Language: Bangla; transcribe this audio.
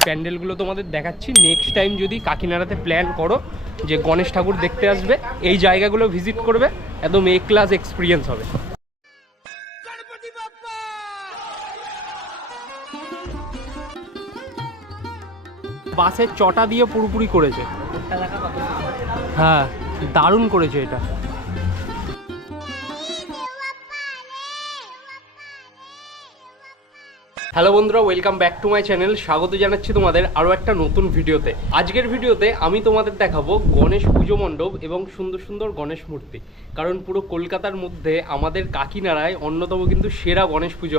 সেই প্যান্ডেলগুলো তোমাদের দেখাচ্ছি। নেক্সট টাইম যদি কাকিনাড়াতে প্ল্যান করো যে গণেশ ঠাকুর দেখতে আসবে, এই জায়গাগুলো ভিজিট করবে, একদম এ ক্লাস এক্সপিরিয়েন্স হবে। বাসের চটা দিয়ে পুরোপুরি করেছে, হ্যাঁ দারুণ করেছে এটা। হ্যালো বন্ধুরা, welcome back to my channel. স্বাগত জানাচ্ছি তোমাদের আরও একটা নতুন ভিডিওতে। আজকের ভিডিওতে আমি তোমাদের দেখাবো গণেশ পুজো মণ্ডপ এবং সুন্দর সুন্দর গণেশ মূর্তি। কারণ পুরো কলকাতার মধ্যে আমাদের কাকিনাড়ায় অন্যতম কিন্তু সেরা গণেশ পুজো